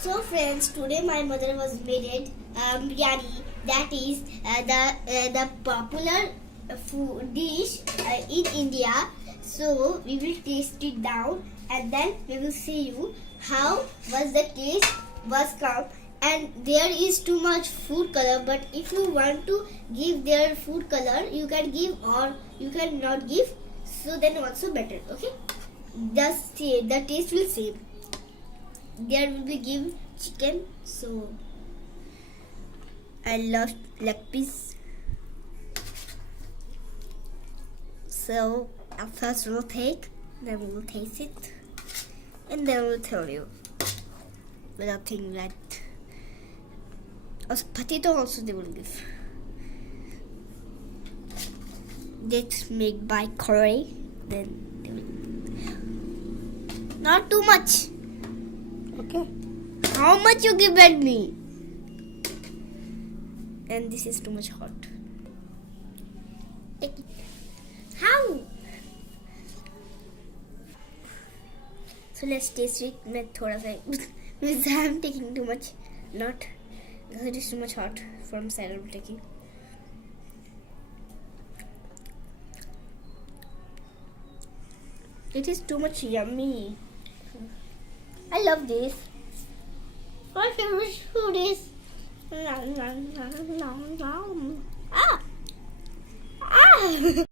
So friends, today my mother was made it biryani. That is the popular food dish in India. So we will taste it down and then we will see you how was the taste was come. And there is too much food color, but if you want to give their food color, you can give or you can not give. So then also better. Okay, the taste will same. There will be give chicken, so I love leg piece. So first we'll take, then we will taste it, and then we'll tell you. Without thinking that, also potato also they will give. That's made by Korea. Then they will. Not too much. Okay. How much you give at me? And this is too much hot. Take it. How? So let's taste it with thoda sa. Because I'm taking too much. Not because it is too much hot from side I'm taking. It is too much yummy. I love this. My favorite food is ah.